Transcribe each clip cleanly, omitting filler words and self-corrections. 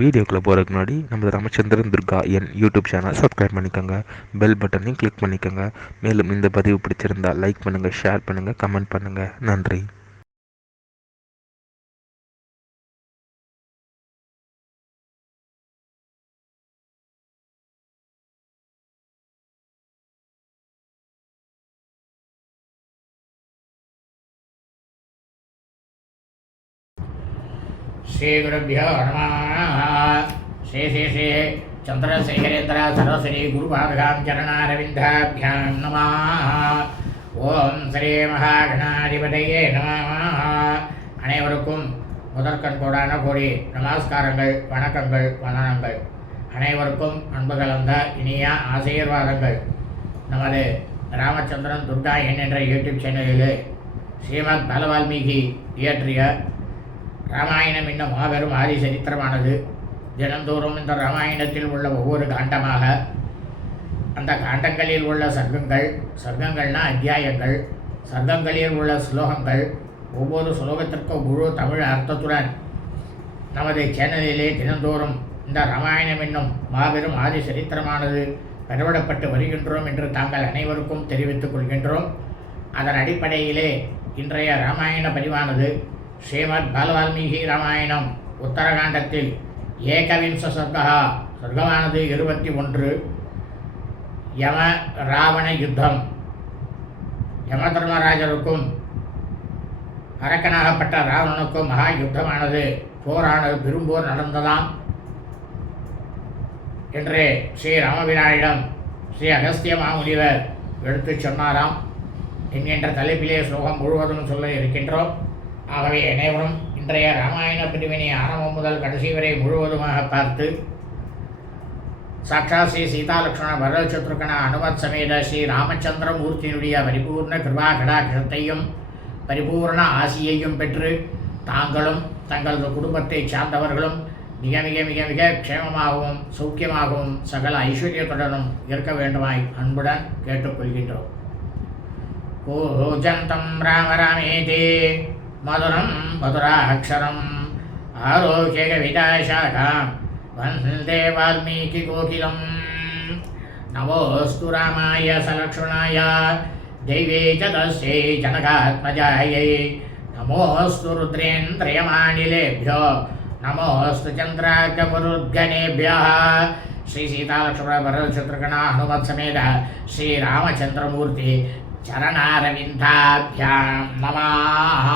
வீடியோக்குள்ளே போகிறதுக்கு முன்னாடி நம்ம ராமச்சந்திரன் துர்கா என் யூடியூப் சேனல் சப்ஸ்கிரைப் பண்ணிக்கோங்க, பெல் பட்டனையும் கிளிக் பண்ணிக்கோங்க. மேலும் இந்த பதிவு பிடிச்சிருந்தால் லைக் பண்ணுங்கள், ஷேர் பண்ணுங்கள், கமெண்ட் பண்ணுங்கள். நன்றி. श्रीगुरुभ्यो नमः। श्री श्री श्री चंद्रशेखरेन्द्र सरस्वती गुरुपादगां चरणारविन्दाभ्यां नमः। ஓம் ஸ்ரீ மகாகணாதிபதியே நமः. அனைவருக்கும் முதற்கண் கோடான கோடி நமஸ்காரங்கள், வணக்கங்கள், வந்தனங்கள். அனைவருக்கும் அன்பு கலந்த இனிய ஆசீர்வாதங்கள். நமது ராமச்சந்திரன் துர்கா என்ற யூடியூப் சேனலில் ஸ்ரீமத் பாலவால்மீகி இயற்றிய ராமாயணம் என்னும் மாபெரும் ஆதி சரித்திரமானது தினந்தோறும் இந்த ராமாயணத்தில் உள்ள ஒவ்வொரு காண்டமாக, அந்த காண்டங்களில் உள்ள சர்க்கங்கள்னா அத்தியாயங்கள், சர்க்கங்களில் உள்ள ஸ்லோகங்கள், ஒவ்வொரு ஸ்லோகத்திற்கும் முழு தமிழ் அர்த்தத்துடன் நமது சேனலிலே தினந்தோறும் இந்த ராமாயணம் என்னும் மாபெரும் ஆதி சரித்திரமானது பெறவிடப்பட்டு வருகின்றோம் என்று தாங்கள் அனைவருக்கும் தெரிவித்துக் கொள்கின்றோம். அதன் அடிப்படையிலே இன்றைய ராமாயண பதிவானது ஸ்ரீமத் பாலவால்மீகி ராமாயணம் உத்தரகாண்டத்தில் ஏகவிம்ச சொர்க்கமானது 21. யம ராவண யுத்தம். யம தர்மராஜருக்கும் அரக்கனாகப்பட்ட ராவணனுக்கும் மகா யுத்தமானது, போரானது, பெரும்போர் நடந்ததாம் என்று ஸ்ரீ ராமபிரானிடம் ஸ்ரீ அகஸ்திய மாமுனிவர் எடுத்துச் சொன்னாராம் என்கின்ற தலைப்பிலே ஸ்லோகம் முழுவதும் சொல்ல இருக்கின்றோம். ஆகவே அனைவரும் இன்றைய ராமாயண பிரிவினை ஆரம்பம் முதல் கடைசி வரை முழுவதுமாக பார்த்து சாட்சாத் ஸ்ரீ சீதாலட்சுமண பரதசத்ருகன அனுமத் சமேத ஸ்ரீ ராமச்சந்திரமூர்த்தியினுடைய பரிபூர்ண கிருபா கடாட்சத்தையும் பரிபூர்ண ஆசியையும் பெற்று தாங்களும் தங்களது குடும்பத்தை சார்ந்தவர்களும் மிக மிக மிக மிக க்ஷேமமாகவும் சௌக்கியமாகவும் சகல ஐஸ்வர்யத்துடனும் இருக்க வேண்டுமாய் அன்புடன் கேட்டுக்கொள்கின்றோம். பூஜந்தம் ராம ராமேதி மதுரம் மதுராட்சரம் ஆரோக்கிய கவிதாசாகாம் வந்தே வால்மீகி கோகிலம். நமோஸ்து ராமாய சலக்ஷ்மணாய தெய்வே ச தஸ்யை ஜனகாத்மஜாயை. நமோஸ்து ருத்ரேந்திரியமானிலேभ्यो நமோஸ்து சந்திரார்கமருத்கணேभ्यः. ஸ்ரீ சீதாலக்ஷ்மண பரதசத்ருகன ஹனுமத் சமேத ஸ்ரீ ராமச்சந்திரமூர்த்தி சரணாரவிந்தாभ्यां நமः.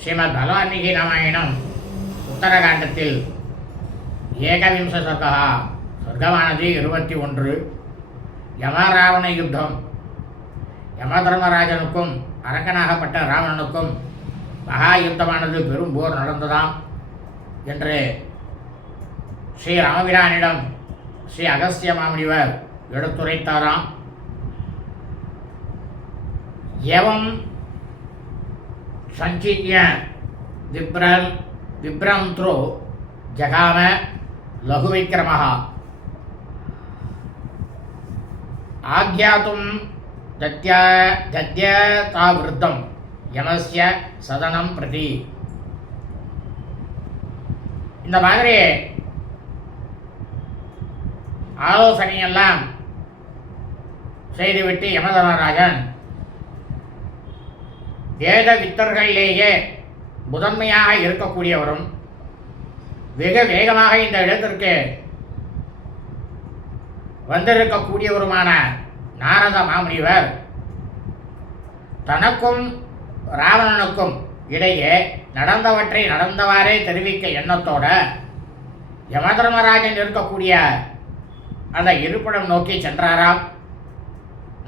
ஸ்ரீமத் பாலவால்மீகி ராமாயணம் உத்தரகாண்டத்தில் ஏகவிம்ச சொர்க்கமானது 21. யமராவண யுத்தம். யமதர்மராஜனுக்கும் அரக்கனாகப்பட்ட ராவணனுக்கும் மகா யுத்தமானது, பெரும் போர் நடந்ததாம் என்று ஸ்ரீ ராமபிரானிடம் ஸ்ரீ அகஸ்திய மாமுனிவர் எடுத்துரைத்தாராம். எவம் சஞ்சித்ய விப்ரந்த்ரோ ஜகாம லகுவிக்ரமः ஆக்யாத்தும் தத்யதாவிருத்தம் யமஸ்ய சதனம் பிரதி. இந்த மாதிரி ஆலோசனையெல்லாம் செய்துவிட்டு யமதர்மராஜன் வேத வித்தர்களிலேயே முதன்மையாக இருக்கக்கூடியவரும் வெக வேகமாக இந்த இடத்திற்கு வந்திருக்கக்கூடியவருமான நாரத மாமுனிவர் தனக்கும் ராவணனுக்கும் இடையே நடந்தவற்றை நடந்தவாறே தெரிவிக்க எண்ணத்தோட யமதர்மராஜன் இருக்கக்கூடிய அந்த இருப்பிடம் நோக்கி சென்றாராம்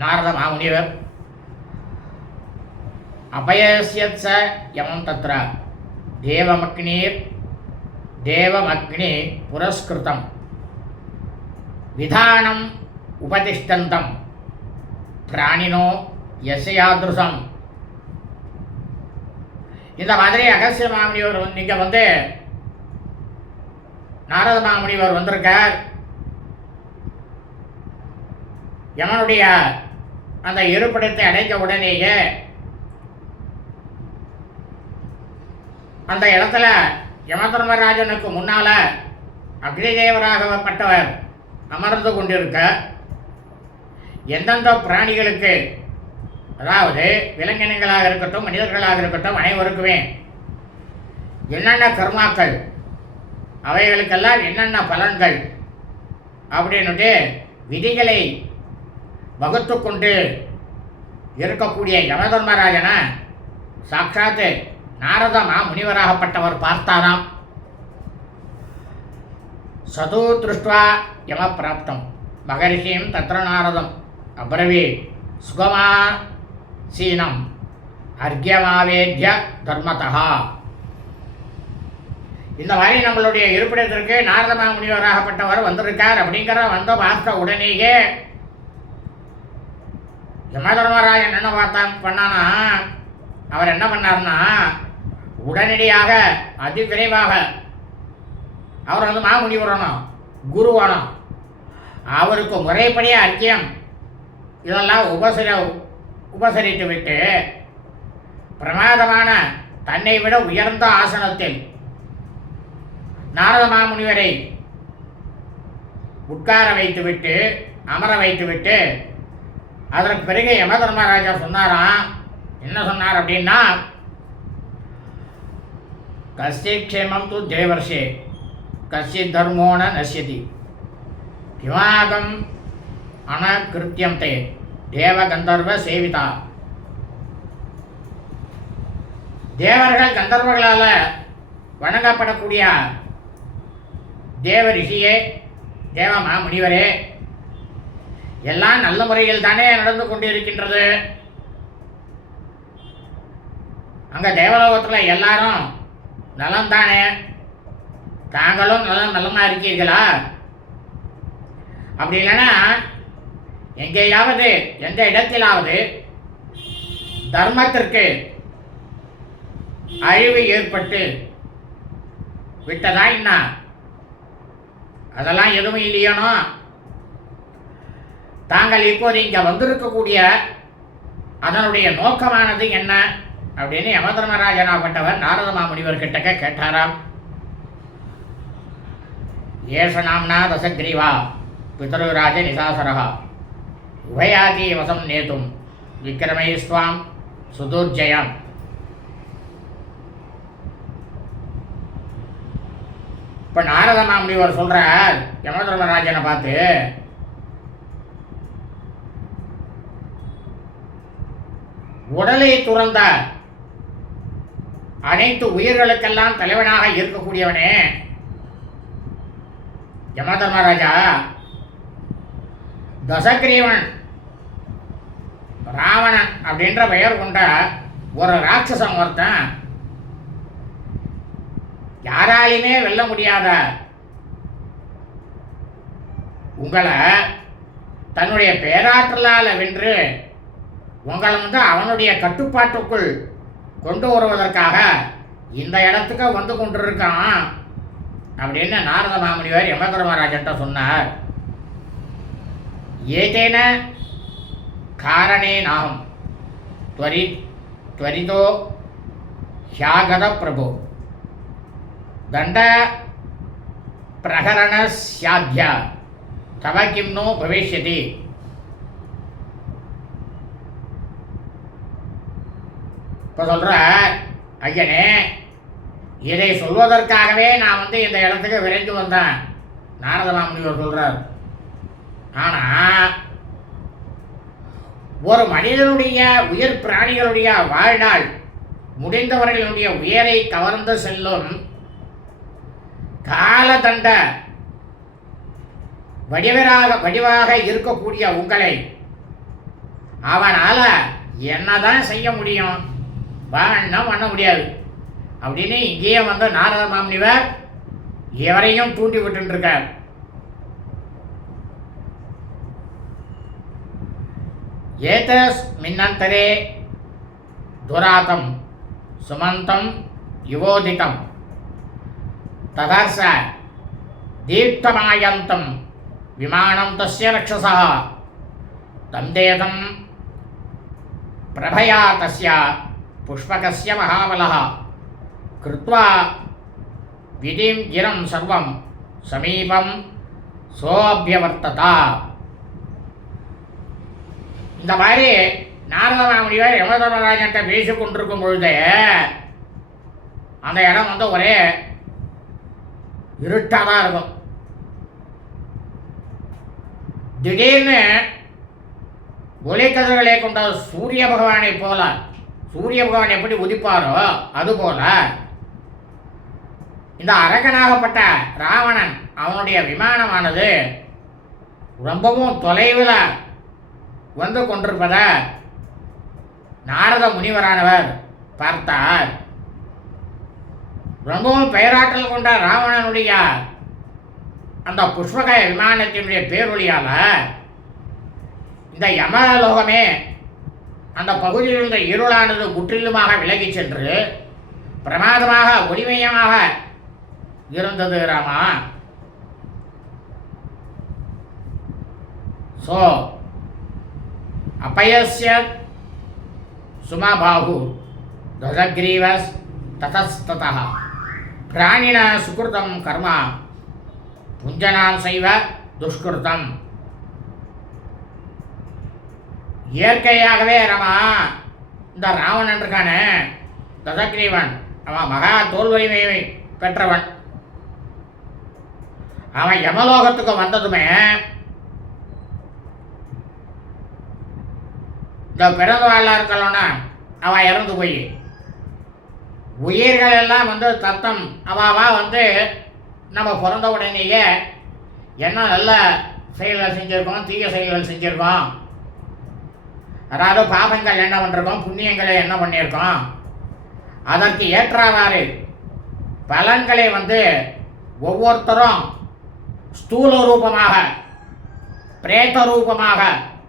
நாரத மாமுனிவர். அபயஸ்யத்ஸ யமம் தத்ர தேவமக்னி புரஸ்கிருதம் விதானம் உபதிஷ்டந்தம் பிராணினோ யசயாத்ருசம். இந்த மாதிரி அகஸ்திய மாமுனிவர் நீங்க நாரத மாமுனிவர் வந்திருக்கார். யமனுடைய அந்த இருப்பிடத்தை அடைந்த உடனேயே அந்த இடத்துல யமதர்மராஜனுக்கு முன்னால அக்னிதேவராகப்பட்டவர் அமர்ந்து கொண்டிருக்க எந்தெந்த பிராணிகளுக்கு, அதாவது விலங்கினங்களாக இருக்கட்டும் மனிதர்களாக இருக்கட்டும் அனைவருக்குமே என்னென்ன கர்மாக்கள், அவைகளுக்கெல்லாம் என்னென்ன பலன்கள் அப்படின்னுட்டு விதிகளை வகுத்து கொண்டு இருக்கக்கூடிய யமதர்மராஜனை சாட்சாத்து நாரத முனிவராகப்பட்டவர் பார்த்தாராம். சது திருஷ்டுவா யம பிராப்தம் மகரிஷியும் தத்ர நாரதம் அப்ரவி சுகமாசீனம் அர்க்கியமாவேத்ய தர்மதா. இந்த மாதிரி நம்மளுடைய இருப்பிடத்திற்கு நாரத முனிவராகப்பட்டவர் வந்திருக்கார் அப்படிங்கிற வந்த பார்த்த உடனேயே யமதர்மராஜன் என்ன பண்ணானா, அவர் என்ன பண்ணார்னா உடனடியாக அதிவிரைவாக அவர் வந்து மாமுனிவரணும் குருவானம், அவருக்கு முறைப்படியே அர்க்கியம் இதெல்லாம் உபசரித்து விட்டு பிரமாதமான தன்னை விட உயர்ந்த ஆசனத்தில் நாரத மாமுனிவரை உட்கார வைத்துவிட்டு அமர வைத்துவிட்டு அதற்கு பிறகு யமதர்மராஜா சொன்னாராம். என்ன சொன்னார் அப்படின்னா, கஸ்ய க்ஷேமம் து தேவர்ஷே கஸ்ய தர்மோன நஷ்யதி கிமாகம் அனகிருத்தியம் தே தேவ கந்தர்வ சேவிதா. தேவர்கள் கந்தர்வர்களால் வணங்கப்படக்கூடிய தேவ ரிஷியே, தேவ முனிவரே, எல்லாம் நல்ல முறையில் தானே நடந்து கொண்டிருக்கின்றது. அங்கே தேவலோகத்தில் எல்லாரும் நலம் தானே, தாங்களும் நலமாக இருக்கீர்களா? அப்படி இல்லைன்னா எங்கேயாவது எந்த இடத்திலாவது தர்மத்திற்கு அழிவு ஏற்பட்டு விட்டதா என்ன? அதெல்லாம் எதுவும் இல்லையானோ? தாங்கள் இப்போது இங்கே வந்திருக்கக்கூடிய அதனுடைய நோக்கமானது என்ன அப்படின்னு யமதர்மராஜனாகப்பட்டவர் நாரத முனிவர் கிட்டக்க கேட்டாராம். ஏஷ நாம்னா தசக்ரீவா பிதருராஜ நிசாசரா உபயாதி வசம் நேதும் விக்ரமை ஸ்வாம் சுதூர்ஜயம். இப்போ நாரத முனிவர் சொல்றார் யமதர்மராஜனை பார்த்து, உடலை துறந்த அனைத்து உயிர்களுக்கெல்லாம் தலைவனாக இருக்கக்கூடியவனே யமதர்மராஜா, தசகிரீவன் ராவணன் அப்படின்ற பெயர் கொண்ட ஒரு ராட்சசன் ஒருத்தன், யாராலையுமே வெல்ல முடியாத உங்களை தன்னுடைய பேராற்றலால் வென்று உங்களை வந்து அவனுடைய கட்டுப்பாட்டுக்குள் கொண்டு வருவதற்காக இந்த இடத்துக்கு வந்து கொண்டிருக்கான் அப்படின்னு நாரத முனிவர் யமதர்மராஜன்ட்ட சொன்னார். ஏதேன காரணே நாம் त्वरितो ह्यागत प्रभो दंड प्रहरणस्याद्य तव किं नो भविष्यति. இப்போ சொல்கிற ஐயனே, இதை சொல்வதற்காகவே நான் வந்து இந்த இடத்துக்கு விரைந்து வந்தேன் நாரத முனிவர் சொல்கிறார். ஆனால் ஒரு மனிதனுடைய உயிர் பிராணிகளுடைய வாழ்நாள் முடிந்தவர்களுடைய உயிரை கவர்ந்து செல்லும் காலதண்ட வடிவாக இருக்கக்கூடிய உங்களை அவனால் என்னதான் செய்ய முடியும், வாழணும் பண்ண முடியாது அப்படின்னு இங்கேயே வந்து நாரத முனிவர் எவரையும் தூண்டி விட்டுருக்கார். ஏதஸ்மின்னந்தரே துராதம் சுமந்தம் யுவோதிதம் ததர்ச தீப்தமாயந்தம் விமானம் தஸ்ய ரக்ஷசா தந்தேதம் பிரபயா தஸ்ய புஷ்பகஸ்ய மகாபலः கிருத்வா விதிம் கிரம் சர்வம் சமீபம் சோபியவர்த்ததா. இந்த மாதிரி நாரத முனிவர் யமதர்மராஜன்ட்ட பேசி கொண்டிருக்கும் பொழுது அந்த இடம் வந்து ஒரே இருட்டாக தான் இருக்கும். திடீர்னு ஒளிக்கதிர்களை கொண்ட சூரிய பகவானை போல, சூரிய பகவான் எப்படி உதிப்பாரோ அதுபோல இந்த அரகனாகப்பட்ட ராவணன் அவனுடைய விமானமானது ரொம்பவும் தொலைவில் வந்து கொண்டிருப்பத நாரத முனிவரானவர் பார்த்தார். ரொம்பவும் பெயராற்றல் கொண்ட ராவணனுடைய அந்த புஷ்பக விமானத்தினுடைய பேரொழியால் இந்த யமலோகமே அந்த பகுதியில் இருந்த இருளானது முற்றிலுமாக விலகி சென்று பிரமாதமாக ஒளிமயமாக இருந்தது ராமா. சோ அப்பயஸ்ய சுமபாஹு ததக்ரீவஸ் ததஸ்ததः பிராணின சுகிருதம் கர்ம புஞ்சனாம் சைவ துஷ்கிருதம். இயற்கையாகவே ரமா இந்த ராவணன் இருக்கானே ததக்ரீவன், அவன் மகா தோல் வலிமையை பெற்றவன். அவன் யமலோகத்துக்கு வந்ததுமே இந்த பிறந்த வாழ இருக்கலன்னா அவன் இறந்து போய் உயிர்கள் எல்லாம் வந்து தத்தம் அவாவா வந்து நம்ம பிறந்த உடனேயே என்ன நல்ல செயல்கள் செஞ்சுருக்கோம், தீய செயல்கள் செஞ்சுருக்கோம், அதாவது பாபங்கள் என்ன பண்ணிருக்கோம், புண்ணியங்களை என்ன பண்ணியிருக்கோம், அதற்கு ஏற்றவாறு பலன்களை வந்து ஒவ்வொருத்தரும் ஸ்தூல ரூபமாக பிரேத ரூபமாக,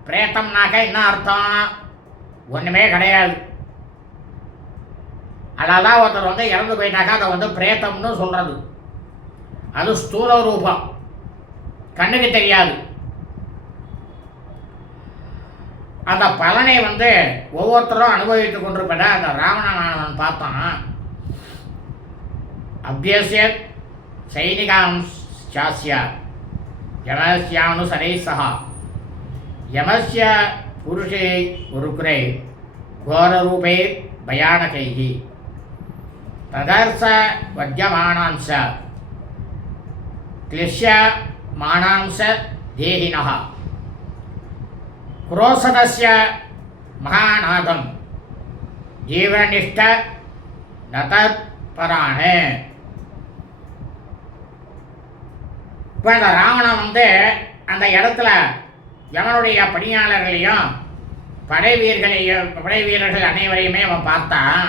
பிரேத்தம்னாக்க என்ன அர்த்தம், ஒன்றுமே கிடையாது. அதெல்லாம் ஒருத்தர் வந்து இறந்து போயிட்டாக்கா அதை வந்து பிரேத்தம்னு சொல்கிறது. அது ஸ்தூல ரூபம், கண்ணுக்கு தெரியாது. அந்த பலனை வந்து ஒவ்வொருத்தரும் அனுபவித்து கொண்டிருப்பதை அந்த ராவணன் பார்த்தான். அபியசிய சைனிகாம் சாஸ்ய யமஸ்யானுசரை சகா யமஸ்ய புருஷே உருக்குரை கோரரூபே பயானகைஹி ததர்ச வத்யமானாம்ச क्लिश्यमाणांस देहिनः क्रोशदस्य महानादं जीवनिष्ठ नतत्पराणे. இப்போ இந்த ராவணன் வந்து அந்த இடத்துல யமனுடைய பணியாளர்களையும் படை வீரர்கள் அனைவரையுமே அவன் பார்த்தான்.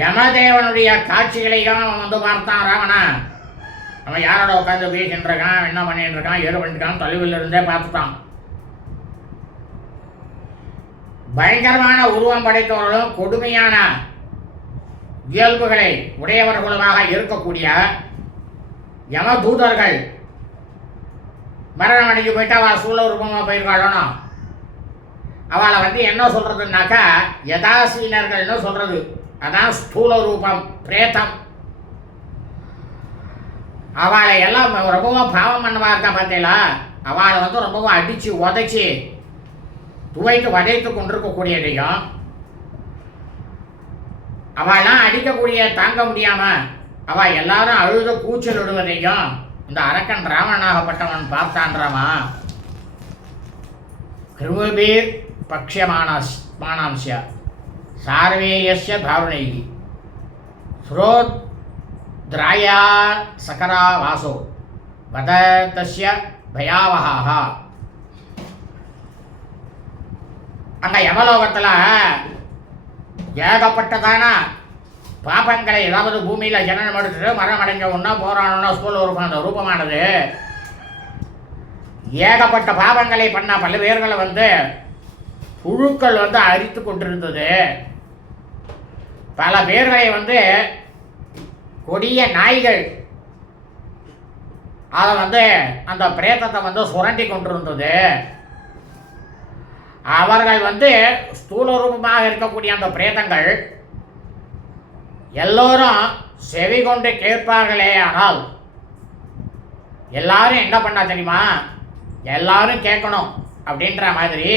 யமதேவனுடைய காட்சிகளையும் அவன் வந்து பார்த்தான் ராவணன். அவன் யாரோட உட்காந்து பேசிட்டு இருக்கான், என்ன பண்ணிட்டு இருக்கான், ஏறு பண்ணிருக்கான், தொலைவில் இருந்தே பார்த்துட்டான். பயங்கரமான உருவம் படைத்தவர்களும் கொடுமையான இயல்புகளை உடையவர்களுமாக இருக்கக்கூடிய யமதூதர்கள் மரணம் அடைஞ்சு போயிட்டு அவள் சூழ ரூபமாக போயிருக்காளோ அவளை வந்து என்ன சொல்றதுன்னாக்கா யதாசீனர்கள்னு சொல்றது. அதான் ஸ்தூல ரூபம், பிரேதம். அவளை எல்லாம் ரொம்பவும் பாவம் பண்ணவா இருக்கா பார்த்தீங்களா, அவளை வந்து ரொம்பவும் அடித்து உதைச்சி துவைத்து வதைத்து கொண்டிருக்கக்கூடியதையும் அவெல்லாம் அடிக்கக்கூடிய தாங்க முடியாம அவள் எல்லாரும் அழுத கூச்சல் விடுவதையும் இந்த அரக்கன் ராவணனாகப்பட்டவன் பார்த்தான்றவா. கிருமபீர் பக்ஷமானாம்ஸ்ய சார்வேயஸ்ய தாருணைகி ஸ்ரோத்ராயா சகரா வாசோ வததஸ்ய பயாவஹாஹ. அங்கே யமலோகத்தில் ஏகப்பட்டதான பாபங்களை, ஏதாவது பூமியில் ஜனனம் எடுத்துட்டு மரம் அடைஞ்ச ஒன்றா போராடணும்னா ஸ்கூல் ரூபம், அந்த ரூபமானது ஏகப்பட்ட பாபங்களை பண்ண பல பேர்களை வந்து புழுக்கள் வந்து அரித்து கொண்டிருந்தது. பல பேர்களை வந்து கொடிய நாய்கள் அதை வந்து அந்த பிரேதத்தை வந்து சுரண்டி கொண்டிருந்தது. அவர்கள் வந்து ஸ்தூல ரூபமாக இருக்கக்கூடிய அந்த பிரேதங்கள் எல்லோரும் செவி கொண்டு கேட்பார்களே, ஆனால் எல்லாரும் என்ன பண்ணா தெரியுமா, எல்லாரும் கேட்கணும் அப்படின்ற மாதிரி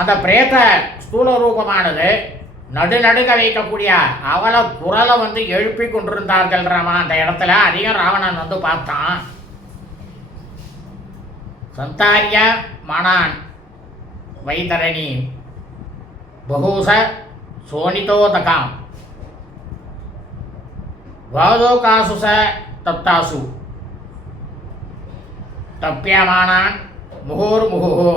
அந்த பிரேத ஸ்தூல ரூபமானது நடுநடுக வைக்கக்கூடிய அவல குரலை வந்து எழுப்பி கொண்டிருந்தார்கள் ராமா. அந்த இடத்துல அதையும் ராவணன் வந்து பார்த்தான். சந்தாரிய மனான் வைதரணி பகூச சோனிதோதகாம் வாதோகாசுச தப்தாசு தப்பியமானான் முகோர்முகோ.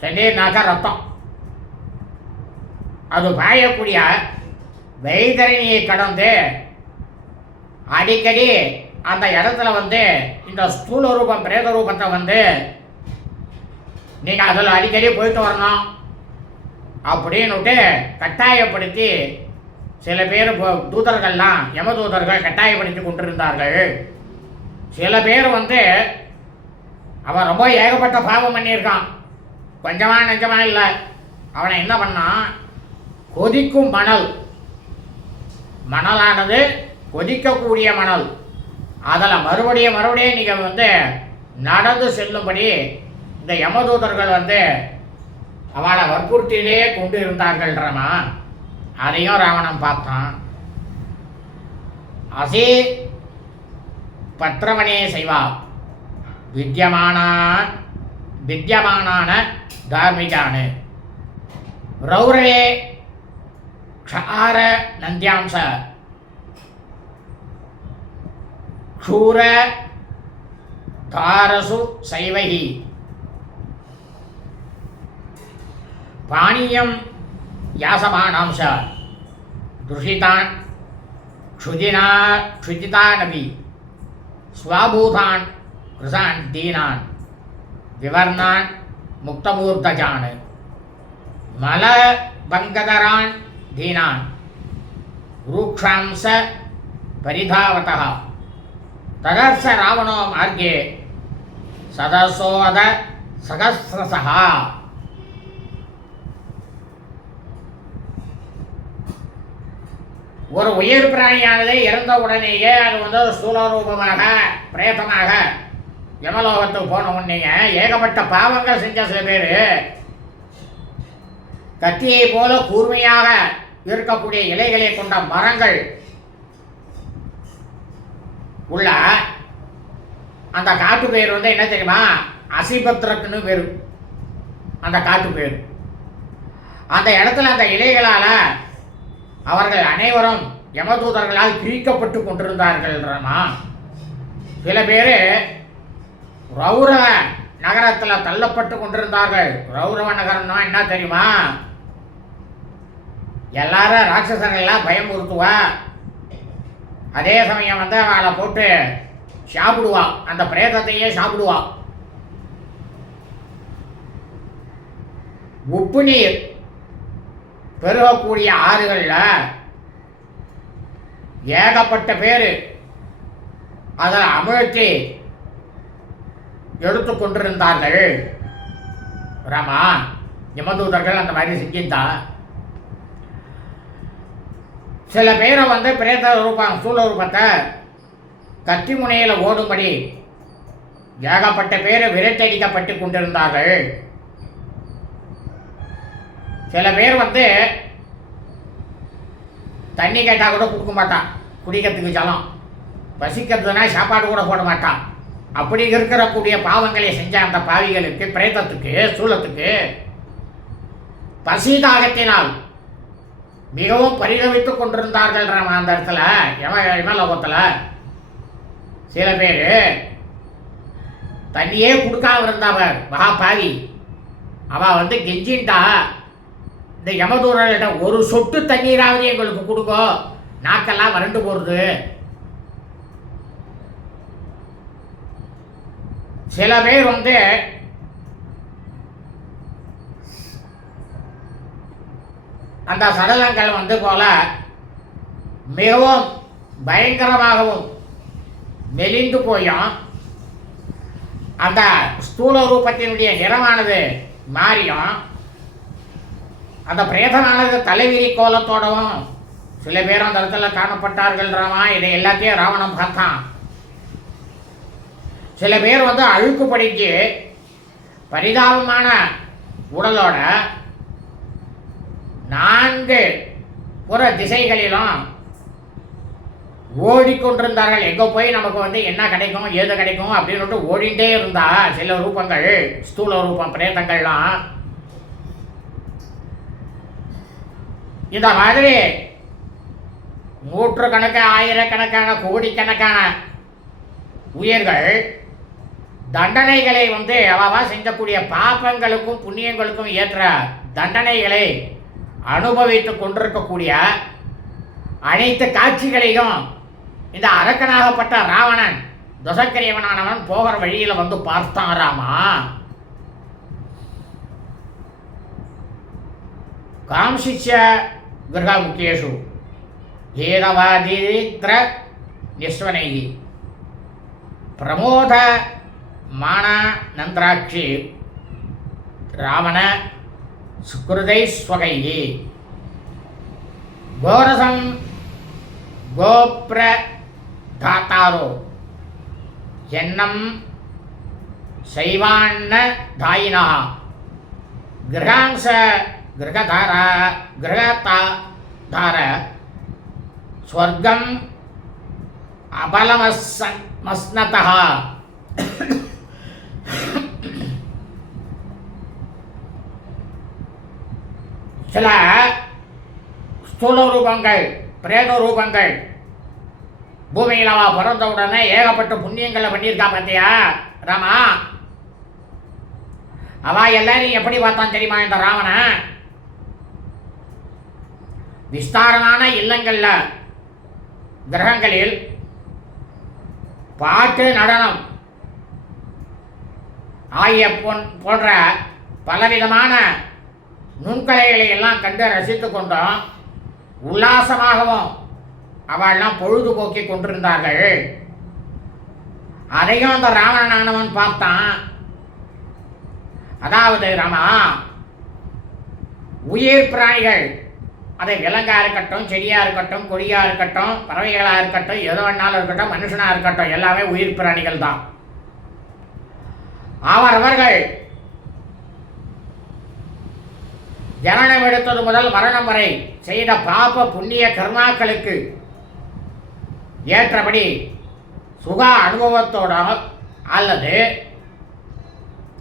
செந்நீர்னாக்க ரத்தம், அது பாயக்கூடிய வைதரணியை கடந்து அடிக்கடி அந்த இடத்துல வந்து இந்த ஸ்தூல ரூபம் பிரேத ரூபத்தை வந்து நீங்கள் அதில் அடிக்கடி போயிட்டு வரணும் அப்படின்னுட்டு கட்டாயப்படுத்தி சில பேர் தூதர்கள்லாம் யமதூதர்கள் கட்டாயப்படுத்தி கொண்டிருந்தார்கள். சில பேர் வந்து அவன் ரொம்ப ஏகப்பட்ட பாவம் பண்ணியிருக்கான், கொஞ்சமாக நெஞ்சமாக இல்லை. அவனை என்ன பண்ணான், கொதிக்கும் மணலானது கொதிக்கக்கூடிய மணல், அதில் மறுபடியும் நீங்கள் வந்து நடந்து செல்லும்படி இந்த யமதூதர்கள் வந்து அவளை வற்புறுத்திலே கொண்டு இருந்தார்கள் ராமா. அதையும் ராவணன் பார்த்தான். அசே பத்ரவனே செய்வா வித்யமானான தார்மிகானு ரௌரவே க்ஷார நந்தியாம்ச க்ஷூர தாரசு சைவஹி பாணியம் யாசமானாம்ச துஷிதான் க்ஷுதிதானபி ஸ்வாபூதான் கிருசான் தீனான் விவர்ணான் முக்தமூர்த்தஜான் மலபங்கதரான் தீனான் ரூக்ஷாம்ச பரிதாவதः ததர்ச ராவணோ மார்கே சதசோத சகஸ்ரசः. ஒரு உயிர் பிராணியானது இறந்த உடனேயே அது வந்து ஸ்தூலரூபமாக பிரேதமாக யமலோகத்துக்கு போன உடனேயே ஏகப்பட்ட பாவங்கள் செஞ்ச சில பேர் கத்தியை போல கூர்மையாக இருக்கக்கூடிய இலைகளை கொண்ட மரங்கள் உள்ள அந்த காட்டு பேர் வந்து என்ன தெரியுமா, அசிபத்ரக்குன்னு பேர் அந்த காட்டு பேர். அந்த இடத்துல அந்த இலைகளால் அவர்கள் அனைவரும் யமதூதர்களால் பிரிக்கப்பட்டு கொண்டிருந்தார்கள். சில பேர் ரௌரவ நகரத்தில் தள்ளப்பட்டு கொண்டிருந்தார்கள். ரௌரவ நகரம்னா என்ன தெரியுமா, எல்லாரும் ராட்சசர்கள்லாம் பயமுறுத்துவா, அதே சமயம் வந்து அவளை போட்டு சாப்பிடுவா, அந்த பிரேதத்தையே சாப்பிடுவா. உப்பு நீர் பெருகக்கூடிய ஆறுகளில் ஏகப்பட்ட பேர் அதை அமிழ்த்தி எடுத்து கொண்டிருந்தார்கள். ராமா, யமதூதர்கள் அந்த மாதிரி செஞ்சிருந்தா சில பேரை வந்து பிரேத ரூபம் ஸ்தூல ரூபத்தை கத்தி முனையில் ஓடும்படி ஏகப்பட்ட பேர் விரட்டடிக்கப்பட்டு கொண்டிருந்தார்கள். சில பேர் வந்து தண்ணி கேட்டால் கூட கொடுக்க மாட்டான், குடிக்கிறதுக்கு ஜலம், பசிக்கிறதுனா சாப்பாடு கூட போட மாட்டான். அப்படி இருக்கக்கூடிய பாவங்களை செஞ்ச அந்த பாவிகளுக்கு, பிரேதத்துக்கு, சூலத்துக்கு பசிதாகத்தினால் மிகவும் பரிதவித்துக் கொண்டிருந்தார்கள். அந்த இடத்துல யமலோகத்தில் சில பேர் தண்ணியே கொடுக்காம இருந்தாவர் மகா பாவி. அவள் வந்து கெஞ்சின்ட்டா, இந்த யமதூரர்கிட்ட ஒரு சொட்டு தண்ணீராவது எங்களுக்கு கொடுங்க, நாக்கெல்லாம் வறண்டு போகிறது. சில பேர் வந்து அந்த சடலங்கள் வந்து போல மிகவும் பயங்கரமாகவும் மெலிந்து போயும் அந்த ஸ்தூல ரூபத்தினுடைய நிறமானது மாறியும் அந்த பிரேதமானது தலைவிரி கோலத்தோடவும் சில பேர் அந்த இடத்துல காணப்பட்டார்கள் ராமா. இதை எல்லாத்தையும் ராவணன் பார்த்தான். சில பேர் அழுக்கு படிச்சு பரிதாபமான உடலோட 4 புற திசைகளிலும் ஓடிக்கொண்டிருந்தார்கள். எங்கே போய் நமக்கு என்ன கிடைக்கும் ஏது கிடைக்கும் அப்படின்னு ஓடிண்டே இருந்தா சில ரூபங்கள், ஸ்தூல ரூபம் பிரேதங்கள்லாம். இந்த மாதிரி நூற்றுக்கணக்கான ஆயிரக்கணக்கான கோடிக்கணக்கான உயிர்கள் தண்டனைகளை அவவா செஞ்சக்கூடிய பாப்பங்களுக்கும் புண்ணியங்களுக்கும் ஏற்ற தண்டனைகளை அனுபவித்துக் கொண்டிருக்கக்கூடிய அனைத்து காட்சிகளையும் இந்த அரக்கனாகப்பட்ட ராவணன், துசக்கிரியவனானவன் போகிற வழியில் பார்த்தான் ராமா. காம்சிச்ச கிரகமுக்கியேஷு ஏதவாதித்ர நிஸ்வனை பிரமோத மான நந்திராட்சி ராவண சுக்ருதை ஸ்வகை கோரசம் கோப்ர தாத்தாரோ எண்ணம் சைவாண்ண தாயினா கிரகாம்ச கிரகதார ஸ்வர்க்கம் அபலமஸ்னதா. சில ஸ்தூல ரூபங்கள், பிரேத ரூபங்கள் பூமியில் பிறந்த உடனே ஏகப்பட்ட புண்ணியங்களை பண்ணியிருக்கா பார்த்தியா ராமா. அவ எல்லாரையும் எப்படி பார்த்தான் தெரியுமா இந்த ராவணன்? விஸ்தாரமான இல்லங்கள்ல, கிரகங்களில் பாட்டு நடனம் ஆகிய போன்ற பலவிதமான நுண்கலைகளை எல்லாம் கண்டு ரசித்து கொண்டோம். உல்லாசமாகவும் அவள்லாம் பொழுதுபோக்கி கொண்டிருந்தார்கள். அதையும் அந்த ராவணனானவன் பார்த்தான். அதாவது ராமா, உயிர் பிராணிகள், அதை விலங்கா இருக்கட்டும், செடியா இருக்கட்டும், கொடியா இருக்கட்டும், பறவைகளா இருக்கட்டும், எது வேணாலும் இருக்கட்டும், மனுஷனா இருக்கட்டும், எல்லாமே உயிர் பிராணிகள் தான். அவர்கள் ஜனனம் எடுத்தது முதல் மரணம் வரை செய்த பாப புண்ணிய கர்மாக்களுக்கு ஏற்றபடி சுக அனுபவத்தோட அல்லது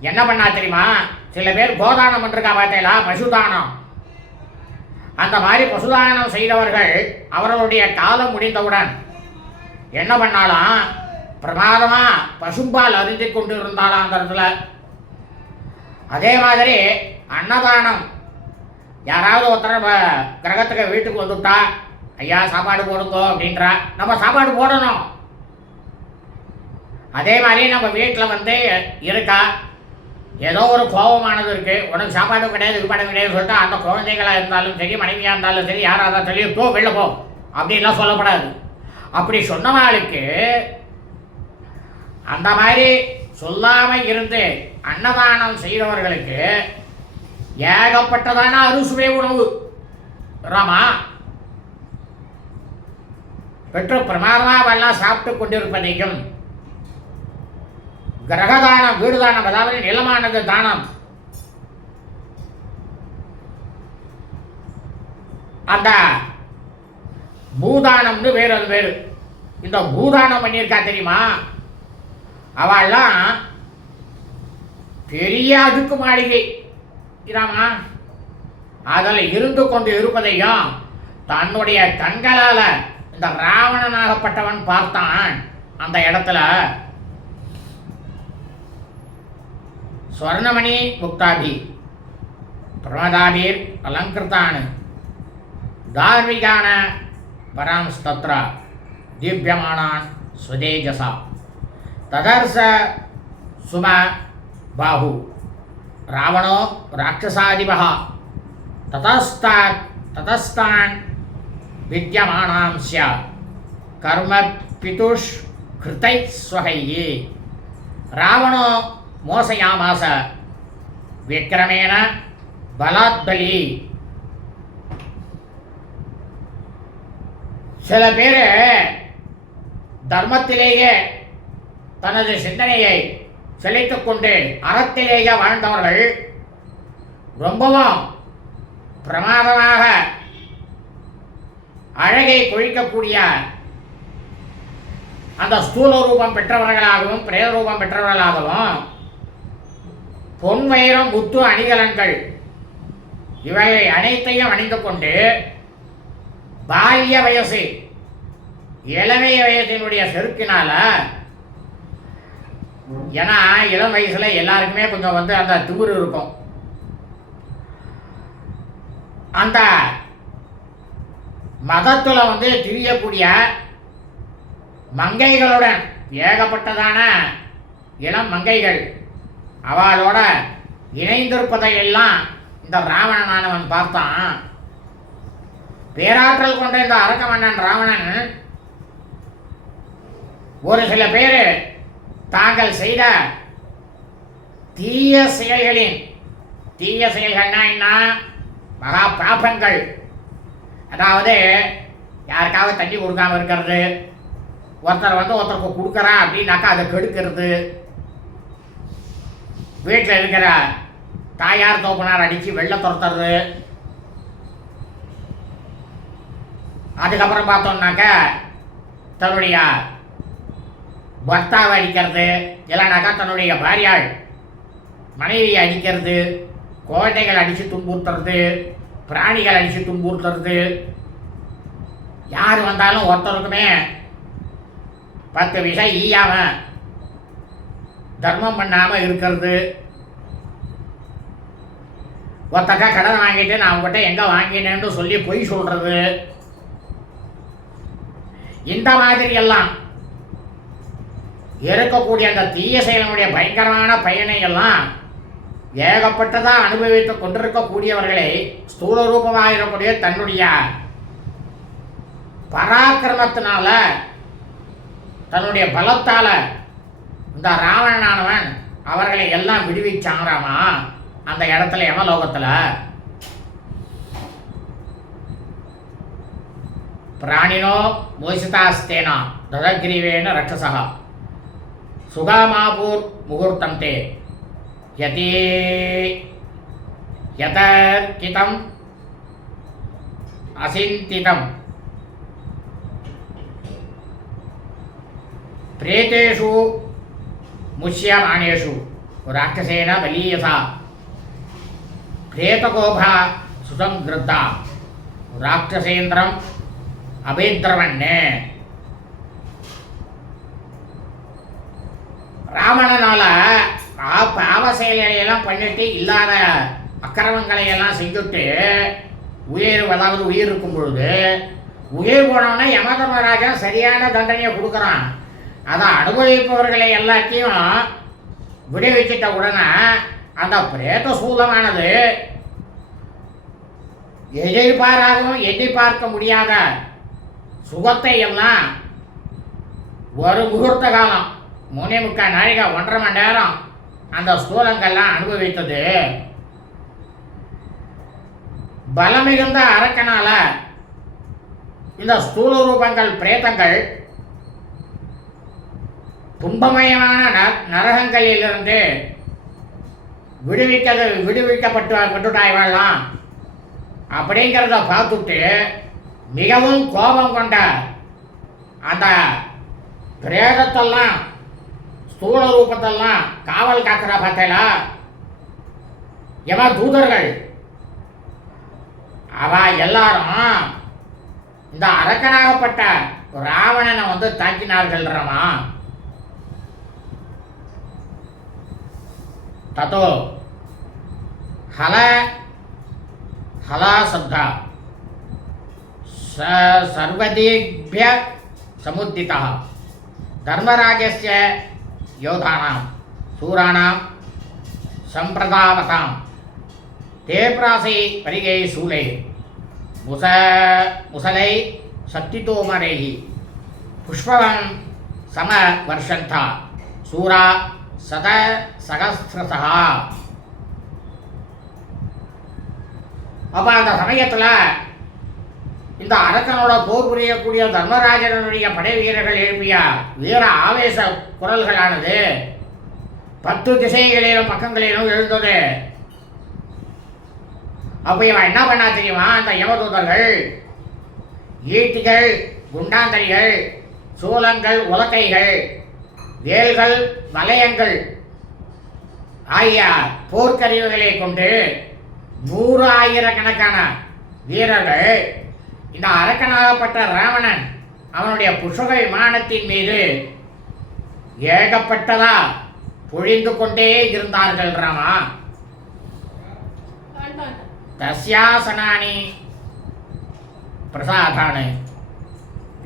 என்ன பண்ணா தெரியுமா? சில பேர் கோதானம் பண்ணிருக்கா பார்த்தீங்களா, பசுதானம். அந்த மாதிரி பசுதானம் செய்தவர்கள் அவர்களுடைய காலம் முடிந்தவுடன் என்ன பண்ணாலாம், பிரமாதமா பசும்பால் அருந்தி கொண்டு இருந்தாலாம் அந்த இடத்துல. அதே மாதிரி அன்னதானம், யாராவது ஒருத்தர் கிரகத்துக்கு வீட்டுக்கு வந்துவிட்டா, ஐயா சாப்பாடு போடுங்கோ அப்படின்றா, நம்ம சாப்பாடு போடணும். அதே மாதிரி நம்ம வீட்டில் இருக்கா, ஏதோ ஒரு கோபமானது இருக்குது, உனக்கு சாப்பாடு கிடையாது இது கிடையாது சொல்லிட்டு அந்த குழந்தைகளாக இருந்தாலும் சரி, மனைவியாக இருந்தாலும் சரி, யாராக இருந்தாலும் சரி, போ வெளில போ அப்படின்லாம் சொல்லப்படாது. அப்படி சொன்னவாளுக்கு அந்த மாதிரி சொல்லாமல் இருந்து அன்னதானம் செய்தவர்களுக்கு ஏகப்பட்டதான அறுசுவை உணவு ராமா பெற்று பிரமாதமாவெல்லாம் சாப்பிட்டு கொண்டிருப்பதையும், கிரகதானம், வீடு தானம், அதாவது நிலமானது தானம், அந்த பூதானம்னு வேறு அது வேறு. இந்த பூதானம் பண்ணியிருக்கா தெரியுமா, அவெல்லாம் பெரிய அடுக்கு மாளிகை ராமா, அதில் இருந்து கொண்டு இருப்பதையும் தன்னுடைய கண்களால் இந்த ராவணனாகப்பட்டவன் பார்த்தான். அந்த இடத்துல ஸ்வர்ணமணி முக்தாபி பிரமதாபீர் அலங்கிருத்தான் தார்மிகான பராம்ஸ்தத்ர தீப்யமானான் ஸ்வதேஜசா ததர்ச சும பாஹு ராவணோ ராட்சசாதிபः ததஸ்தான் வித்யமானாம்ஸ்ய கர்ம பிதுஷ் கிருதை ஸ்வகையே. ராவணோ மோசயாமாச விக்ரமேன பலாத்பலி. சில பேர் தர்மத்திலேயே தனது சிந்தனையை செலுத்திக் கொண்டு அறத்திலேயே வாழ்ந்தவர்கள் ரொம்பவும் பிரமாதமாக அழகை கொழிக்கக்கூடிய அந்த ஸ்தூல ரூபம் பெற்றவர்களாகவும் பிரேத ரூபம் பெற்றவர்களாகவும் பொன் வைரம் முத்து அணிகலன்கள் இவைகளை அனைத்தையும் அணிந்து கொண்டு பால்ய வயசு இளமைய வயதினுடைய செருக்கினால, ஏன்னா இளம் வயசுல எல்லாருக்குமே கொஞ்சம் அந்த திமிரு இருக்கும். அந்த மதத்துல திரியக்கூடிய மங்கைகளுடன் ஏகப்பட்டதான இளம் மங்கைகள் அவளோட இணைந்திருப்பதை எல்லாம் இந்த ராவணனானவன் பார்த்தான். பேராற்றல் கொண்ட இந்த அரக்க மன்னன் ராவணன் ஒரு சில பேர் தாங்கள் செய்த தீய செயல்கள்னா என்ன, மகா பாபங்கள், அதாவது யாருக்காவது தண்ணி கொடுக்காம இருக்கிறது, ஒருத்தர் ஒருத்தருக்கு கொடுக்குறா அப்படின்னாக்கா அதை கெடுக்கிறது, வீட்டில் இருக்கிற தாயார் தோப்பனார் அடித்து வெள்ளை துரத்துறது, அதுக்கப்புறம் பார்த்தோம்னாக்க தன்னுடைய பர்த்தாவை அடிக்கிறது, இல்லைனாக்கா தன்னுடைய பாரியாள் மனைவியை அடிக்கிறது, குழந்தைகள் அடித்து துன்புறுத்துறது, பிராணிகள் அடித்து துன்புறுத்துறது, யார் வந்தாலும் ஒருத்தருக்குமே 10 விஷம் ஈயாம தர்மம் பண்ணாமல் இருக்கிறது, ஒருத்தக்கா கடன் வாங்கிட்டு நான் உங்ககிட்ட எங்கே வாங்கினேன்னு சொல்லி பொய் சொல்கிறது, இந்த மாதிரி எல்லாம் இருக்கக்கூடிய அந்த தீய செயலுடைய பயங்கரமான பயனை எல்லாம் ஏகப்பட்டதாக அனுபவித்துக் கொண்டிருக்கக்கூடியவர்களை ஸ்தூல ரூபமாக இருக்கக்கூடிய தன்னுடைய பராக்கிரமத்தினால தன்னுடைய பலத்தால இந்த ராவணனானவன் அவர்களை எல்லாம் விடுவிச்சாங்கராமா அந்த இடத்துல யமலோகத்துல. பிராணினோ மோசிதாஸ்தேனா ததகிரீவேன ரட்சசா சுகாமாபூர் முகூர்த்தம் தே யதர்கிதம் அசிந்திதம் பிரேதேஷு முஷ்யமானேஷு ராட்சசேன பலீயசா பிரேதகோபா சுசங்கிருத்தா ராட்சசேந்திரம் அபித்ரவண்ணே. ராவணனால பாவ செயலையெல்லாம் பண்ணிட்டு இல்லாத அக்கிரமங்களை எல்லாம் செஞ்சுட்டு உயிர் இருக்கும் பொழுது உயிர் போனோன்னா யமதர்மராஜா சரியான தண்டனையை கொடுக்குறான். அதை அனுபவிப்பவர்களை எல்லாத்தையும் விடுவிச்சிட்ட உடனே அந்த பிரேத சூலமானது எதிர்பாராகவும் எண்ணி பார்க்க முடியாத சுகத்தை எல்லாம் ஒரு முகூர்த்த காலம் 3.25 நாழிகை 1.5 மணி நேரம் அந்த ஸ்தூலங்கள்லாம் அனுபவித்தது. பலமிகுந்த அரக்கனால இந்த ஸ்தூல ரூபங்கள் பிரேதங்கள் துன்பமயமான நரகங்களிலிருந்து விடுவிக்கப்பட்டுட்டாய்வாழலாம் அப்படிங்கிறத பார்த்துட்டு மிகவும் கோபம் கொண்ட அந்த பிரேதத்தெல்லாம் ஸ்தூல ரூபத்தெல்லாம் காவல் காக்கிற பார்த்தா யம தூதர்கள் அவ எல்லாரும் இந்த அரக்கனாகப்பட்ட ராவணனை தாக்கினார்கள்ன்றமா. ததோ ஹலா சப்தா சர்வதேभ्य समुद्दितः धर्मराजस्य योधानां सूराणां संप्रदावतां ते प्रासै परिगै शूलै मुसलै शक्तितोमरैः पुष्पं समवर्षन्तः सूरा சத சகஸ்ரசா. அப்ப அந்த சமயத்துல இந்த அரக்கனோட போர் புரியக்கூடிய தர்மராஜனுடைய படை வீரர்கள் எழுப்பிய வீர ஆவேச குரல்களானது 10 திசைகளிலும் பக்கங்களிலும் எழுந்தது. அப்ப இவன் என்ன பண்ணா தெரியுமா? அந்த யமதூதர்கள் ஈட்டிகள், குண்டாந்தரிகள், சூலங்கள், உலக்கைகள், வேல்கள், வலயங்கள் ஆகிய போர்க்கருவிகளை கொண்டு 100,000 கணக்கான வீரர்கள் இந்த அரக்கனாகப்பட்ட ராவணன் அவனுடைய புஷ்பக விமானத்தின் மீது ஏகப்பட்டதா பொழிந்து கொண்டே இருந்தார்கள். ராமா தஸ்யாசனானி பிரசாதான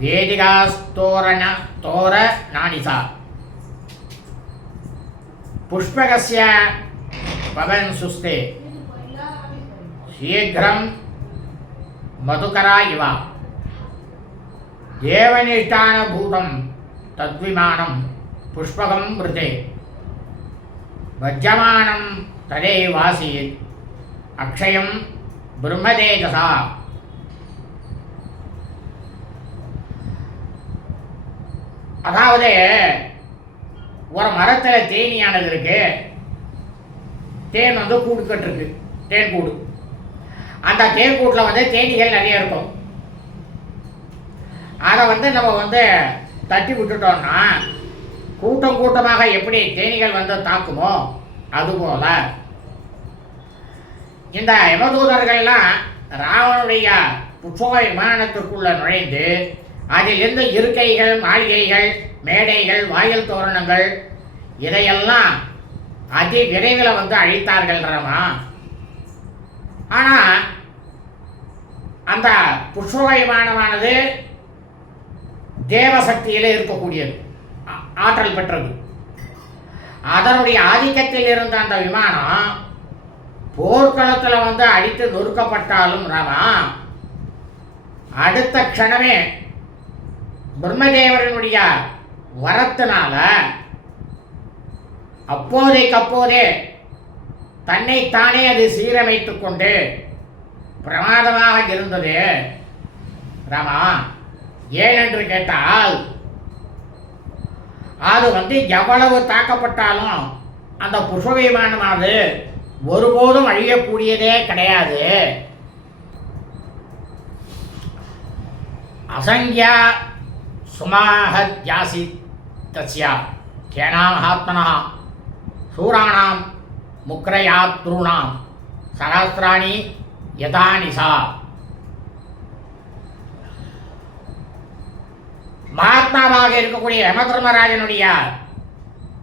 வேதிகாஸ்தோரண தோர நானிசா புஷ்பகஸ்ய பவன் சுஸ்தே சீக்கிரம் மதுகரா இவ தேவனிஷ்டான பூதம் தத்விமானம் புஷ்பகம் மிருதே வஜ்ஜமானம் ததேவாசீத் அக்ஷயம் பிரம்மதேஜசா. அதாவது ஒரு மரத்தில் தேனியானது இருக்கு. தேன் வந்து கூடு கட்டிருக்கு, தேன் கூடு. அந்த தேன் கூட்டில் வந்து தேனீகள் நிறைய இருக்கும். அதை வந்து நம்ம வந்து தட்டி விட்டுட்டோம்னா கூட்டம் கூட்டமாக எப்படி தேனீகள் வந்து தாக்குமோ அதுபோல இந்த யமதூதர்கள்லாம் ராவனுடைய புஷ்பக விமானத்திற்குள்ள நுழைந்து அதிலிருந்து இருக்கைகள், மாளிகைகள், மேடைகள், வாயில் தோரணங்கள் இதையெல்லாம் அதி விரைவில் வந்து அழித்தார்கள். ராமா ஆனால் அந்த புஷ்பக விமானமானது தேவசக்தியிலே இருக்கக்கூடியது, ஆற்றல் பெற்றது. அதனுடைய ஆதிக்கத்தில் இருந்த அந்த விமானம் போர்க்களத்தில் வந்து அடித்து நொறுக்கப்பட்டாலும் ராமா அடுத்த க்ஷணமே பிரம்மதேவரனுடைய வரத்தினால அப்போதைக்கப்போதே தன்னைத்தானே அது சீரமைத்துக் கொண்டு பிரமாதமாக இருந்தது. ராமா ஏனென்று கேட்டால் அது வந்து எவ்வளவு தாக்கப்பட்டாலும் அந்த புஷ்ப விமானமானது ஒருபோதும் அழியக்கூடியதே கிடையாது. அசங்கியா சுமாஹத்யாசி தஸ்யா கேனாம் ஆத்மனா சூராணாம் முக்ரயாத்ருணாம் சகஸ்திராணி யதானிசா. மகாத்மாவாக இருக்கக்கூடிய யமதர்மராஜனுடைய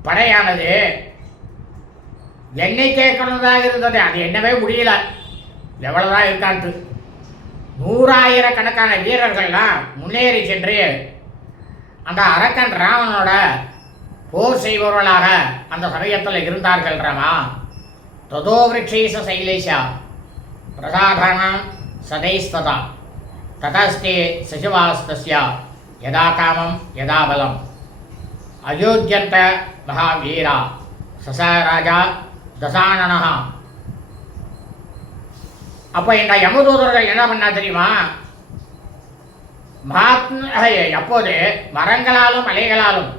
படையானது எண்ணிக்கை கொண்டதாக இருந்தது. அது என்னவே முடியல, எவ்வளவுதான் இருக்கான்ட்டு. 100,000 கணக்கான வீரர்கள்லாம் முன்னேறி சென்று அந்த அரக்கன் ராவனோட போர் செய்பவர்களாக அந்த சமயத்தில் இருந்தார்கள். ராமா ததோ விரக்ஷேச சைலேஷா பிரசாதானம் சதைஸ்ததா ததஸ்தே சசிவாஸ்தஸ்யா யதா காமம் யதா பலம் அயோத்தியந்த மகாவீரா சசராஜா தசானனா. அப்போ இந்த யமதூதர்கள் என்ன பண்ணா தெரியுமா? அப்போது மரங்களாலும் மலைகளாலும்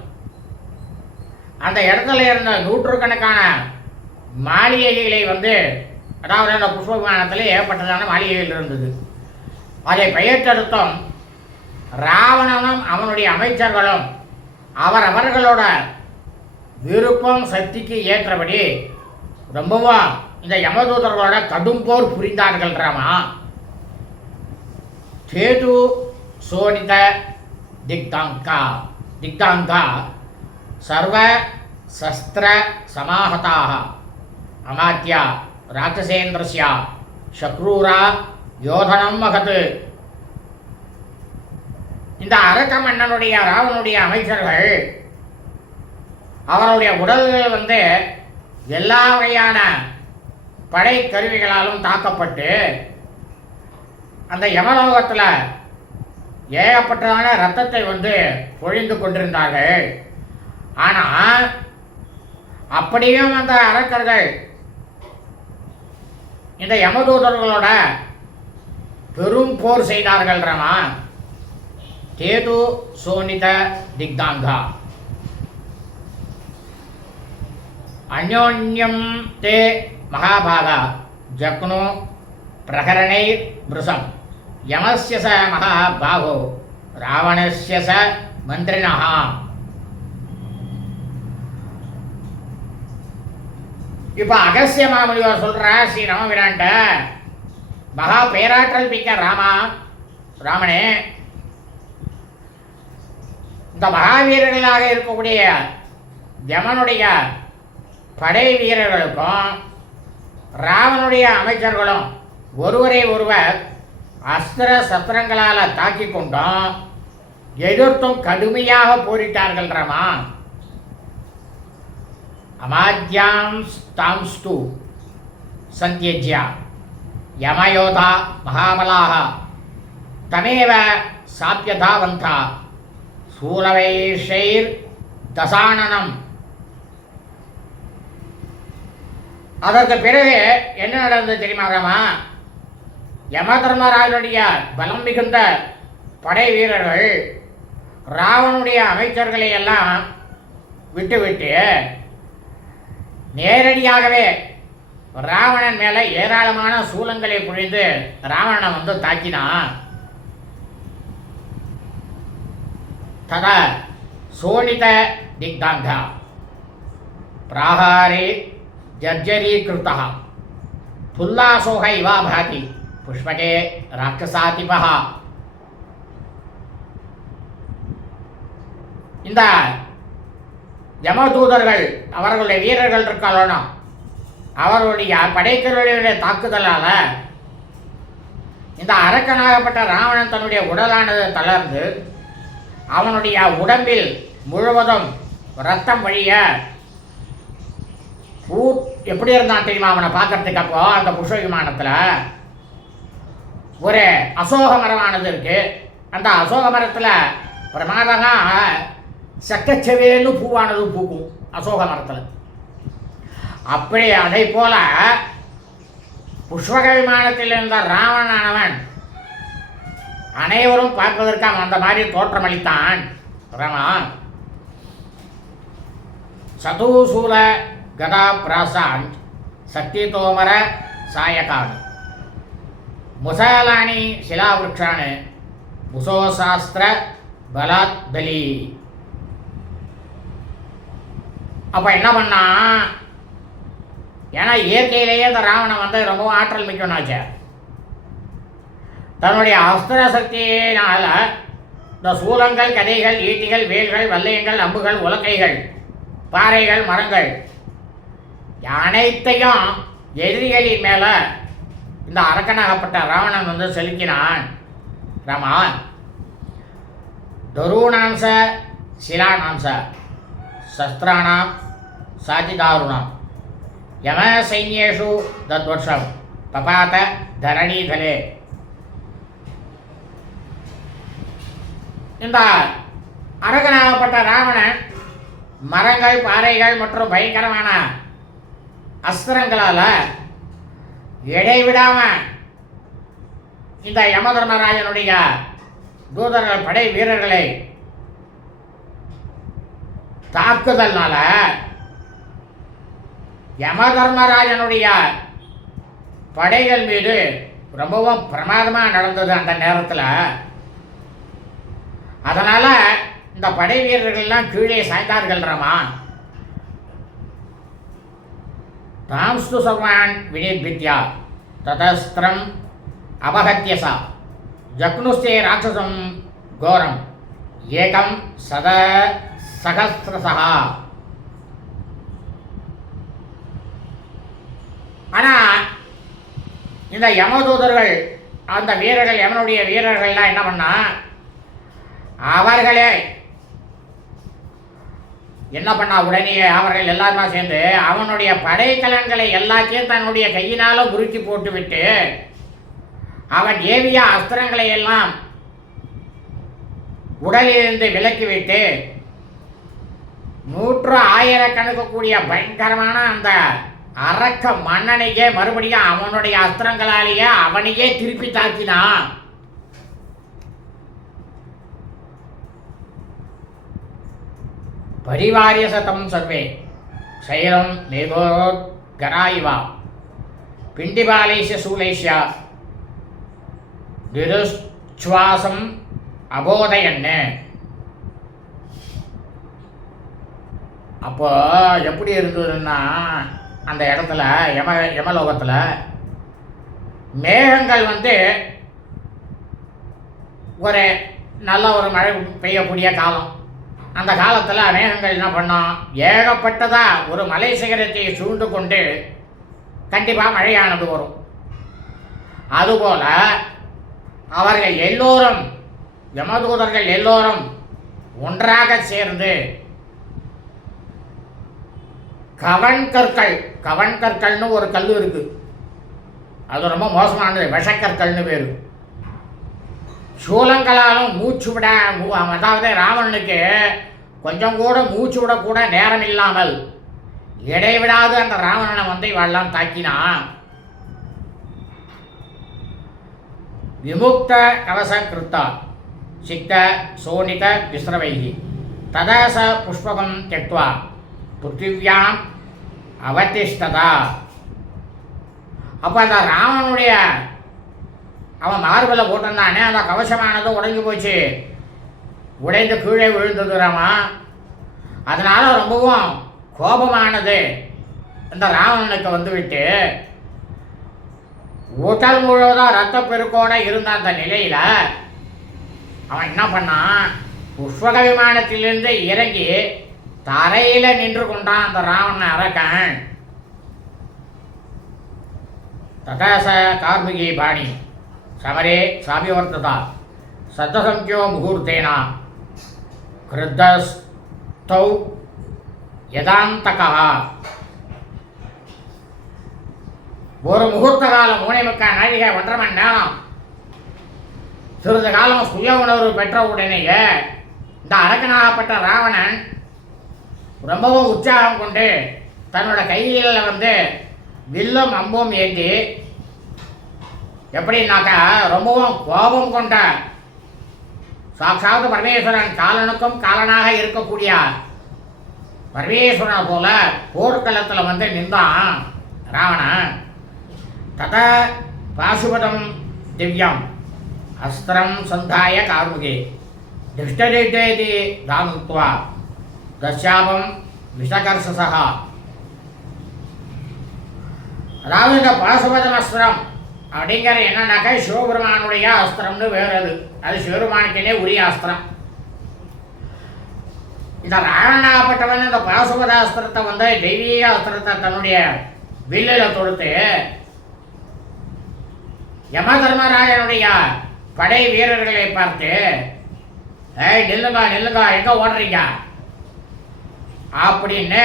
அந்த இடத்துல இருந்த 100கணக்கான மாளிகைகளை வந்து, அதாவது அந்த புஷ்ப விமானத்தில் ஏற்பட்டதான மாளிகைகள் இருந்தது. அதை பெயர்த்தெடுத்தும் ராவணனும் அவனுடைய அமைச்சர்களும் அவரவர்களோட விருப்பம் சக்திக்கு ஏற்றபடி ரொம்பவும் இந்த யமதூதர்களோட கடும் போர் புரிந்தார்கள். ராமா கேது சோனித திக்தாங்கா சர்வ சஸ்திர சமாஹதாக அமாத்யா ராட்சசேந்திரஸ்யா சக்ரூரா யோதனம் மகது. இந்த அரக்க மன்னனுடைய ராவனுடைய அமைச்சர்கள் அவருடைய உடல்கள் வந்து எல்லா வகையான படை கருவிகளாலும் தாக்கப்பட்டு அந்த யமலோகத்தில் ஏகப்பட்டதான ரத்தத்தை வந்து பொழிந்து கொண்டிருந்தார்கள். ஆனால் அப்படியும் அந்த அரக்கர்கள் இந்த யமதூதர்களோட பெரும் போர் செய்தார்கள் ரமா. தேது சோனித திக்தாங்கா அந்யோன்யம் தே மகாபாகா ஜக்னு பிரகரணை மிருசம் யமஸ்ய ச மகாபாகோ ராவணஸ்ய ச மந்திரிணா. இப்போ அகஸ்திய மாமுனிவர் சொல்ற ஸ்ரீ ராமபிரான்ட்ட, மகா பேராற்றல் மிக்க ராமனே, இந்த மகாவீரர்களாக இருக்கக்கூடிய யமனுடைய படை வீரர்களுக்கும் ராவனுடைய அமைச்சர்களும் ஒருவரை ஒருவர் அஸ்திர சஸ்திரங்களால் தாக்கி கொண்டும் எதிர்த்தும் கடுமையாக போரிட்டார்கள் ராமா. அமாத்யாம் தாம்ஸ்து சந்தியஜ்யா யமயோதா மகாபலாக தமேவ சாப்யதாவந்தா சூலவைஷைர் தசானனம். அதற்கு பிறகு என்ன நடந்தது தெரியுமா ராமா? யமதர்மராஜனுடைய பலம் மிகுந்த படை வீரர்கள் ராவனுடைய அமைச்சர்களை எல்லாம் விட்டுவிட்டு நேரடியாகவே ராவணன் மேலே ஏராளமான சூலங்களை புழிந்து ராவணனை வந்து தாக்கினான். ததா சோனித திக்தாங்கா பிராகாரே ஜர்ஜரீகிருதா புல்லாசோக இவா பாதி புஷ்பகே ராட்சசாதிபா. இந்த யமதூதர்கள் அவர்களுடைய வீரர்கள் இருக்காளோ அவர்களுடைய படைக்கருடைய தாக்குதலால் இந்த அரக்கனாகப்பட்ட ராவணன் தன்னுடைய உடலானது தளர்ந்து அவனுடைய உடம்பில் முழுவதும் ரத்தம் வழிய எப்படி இருந்தான் தெரியுமா அவனை பார்க்கறதுக்கு? அப்போ அந்த புஷ்ப விமானத்தில் ஒரு அசோக மரமானது இருக்கு. அந்த அசோக மரத்தில் பிரமாதமாக சக்கச்சவேன்னு பூவானது பூக்கும் அசோக மரத்தில். அப்படி அதை போல புஷ்பக விமானத்தில் இருந்த ராவணானவன் அனைவரும் பார்ப்பதற்கு அந்த மாதிரி தோற்றமளித்தான் ராமா. சதூசூல கதா பிராசான் சக்தி தோமர சாயகான் முசாலானி சிலாவிருக்ஷான் முசோசாஸ்திர பலாத் பலி. அப்போ என்ன பண்ணா, ஏன்னா இயற்கையிலேயே இந்த ராவணன் வந்து ரொம்பவும் ஆற்றல் மிக்கவனாச்சு. தன்னுடைய அஸ்திர சக்தியினால் இந்த சூலங்கள், கதைகள், ஈட்டிகள், வேல்கள், வல்லையங்கள், அம்புகள், உலக்கைகள், பாறைகள், மரங்கள் அனைத்தையும் எதிரிகளின் மேலே இந்த அரக்கனாகப்பட்ட ராவணன் வந்து செலுத்தினான் ராமா. தருணாம்ச சிலானாம்ச சஸ்திராணாம் சாதிதாருணாம் யம சைன்யேஷு தத்வர்ஷம் பபாத தரணீதலே. இந்த அரக்கனாகப்பட்ட ராவணன் மரங்கள், பாறைகள் மற்றும் பயங்கரமான அஸ்திரங்களால் இடைவிடாம இந்த யமதர்மராஜனுடைய தூதர்கள் படை வீரர்களை தாக்குதல்னால யமதர்மராஜனுடைய படைகள் மீது ரொம்பவும் பிரமாதமாக நடந்தது அந்த நேரத்தில். அதனால் இந்த படை வீரர்கள்லாம் கீழே சாய்ந்தார்கள் ராமா. தாம்ஸ்து சர்வான் வினிர்பித்யா ததஸ்திரம் அபகத்யசா ஜக்னுஸ்தே ராட்சசம் கோரம் ஏகம் சத சகஸ்திரசா. ஆனால் இந்த யமதூதர்கள் அந்த வீரர்கள், யமனுடைய வீரர்கள்லாம் என்ன பண்ணா, அவர்களே என்ன பண்ணா, உடனே அவர்கள் எல்லாருமா சேர்ந்து அவனுடைய படைக்கலன்களை எல்லாத்தையும் தன்னுடைய கையினாலும் உருக்கி போட்டுவிட்டு அவன் ஏவிய அஸ்திரங்களை எல்லாம் உடலிலிருந்து விலக்கிவிட்டு நூற்று ஆயிரக்கணக்கு கூடிய பயங்கரமான அந்த அரக்க மன்னனையே மறுபடியும் அவனுடைய அஸ்திரங்களாலேயே அவனையே திருப்பி தாக்கினான். பரிவாரிய சதம் சர்வே சைலம் மேகோத்கராயிவா பிண்டிபாலேஷ சூலேஷ நிருச்வாசம் அபோதயன்னு. அப்போ எப்படி இருந்ததுன்னா அந்த இடத்துல யமலோகத்தில் மேகங்கள் ஒரு நல்ல ஒரு மழை பெய்யக்கூடிய காலம். அந்த காலத்தில் மேகங்கள் என்ன பண்ணோம், ஏகப்பட்டதாக ஒரு மலை சிகரத்தை சூழ்ந்து கொண்டு கண்டிப்பாக மழையானது வரும். அதுபோல் அவர்கள் எல்லோரும் யமதூதர்கள் எல்லோரும் ஒன்றாக சேர்ந்து கவன்கற்கள்னு ஒரு கல் இருக்கு, அது ரொம்ப மோசமானது, விஷக்கற்கள்னு பேரு. சூலங்களாலும் மூச்சு விட, அதாவது ராவணனுக்கு கொஞ்சம் கூட மூச்சு விடக்கூட நேரம் இல்லாமல் இடைவிடாது அந்த ராவணனை இவெல்லாம் தாக்கினான். விமுக்த கவச கிருத்தா சிக்க சோனித விஸ்ரவைகி ததச புஷ்பகம் தெக்வா பிருத்திவியாம் அவதிஷ்டதா. அப்போ அந்த ராவனுடைய அவன் மார்பில் போட்டிருந்தானே அந்த கவசமானது உடைஞ்சு போச்சு, உடைந்து கீழே விழுந்தது ராமா. அதனால ரொம்பவும் கோபமானது இந்த ராவணனுக்கு வந்துவிட்டு உடல் முழுவதும் ரத்த பெருக்கோட இருந்த அந்த நிலையில் அவன் என்ன பண்ணான், புஷ்பக விமானத்திலிருந்து இறங்கி தரையில் நின்று கொண்டான் அந்த ராவண அரக்கன். ததாச கார்மிகி பாணி சமரே சாபிவர்த்ததா சத்தசங்கியோ முகூர்த்தேனா கிருத்தஸ்தௌ யதாந்தகா. ஒரு முகூர்த்த காலம் 3 நாழிகை 1.5 மணி நேரம் சிறிது காலம் சுய உணர்வு பெற்ற உடனேயே இந்த அரக்கனாகப்பட்ட ராவணன் ரொம்பவும் உற்சாகம் கொண்டு தன்னோட கையில் வில்லும் அம்பும் ஏந்தி, எப்படின்னாக்கா ரொம்பவும் கோபம் கொண்ட சாட்சாத் பரமேஸ்வரன், காலனுக்கும் காலனாக இருக்கக்கூடிய பரமேஸ்வரனை போல போர்க்களத்தில் நின்றான் ராவணன். தத பாசுபதம் திவ்யம் அஸ்திரம் சந்தாய கார்முகே திருஷ்டஜேதி தானுத்வா தஸ்யாபம் விஷகர்ஷசா. அதாவது இந்த பாசுபதம் அஸ்திரம் அப்படிங்கிற என்னன்னாக்கா சிவபெருமானுடைய அஸ்திரம்னு வேறு, அது சிவபெருமானுக்கே உரிய அஸ்திரம். இந்த ராவணாகப்பட்டவன் இந்த பாசுபத அஸ்திரத்தை தெய்வீக அஸ்திரத்தை தன்னுடைய வில்லில் தொடுத்து யம தர்மராஜனுடைய படை வீரர்களை பார்த்து, ஏய் நில்லுங்க நில்லுங்க, எங்க ஓடுறீங்க அப்படின்னு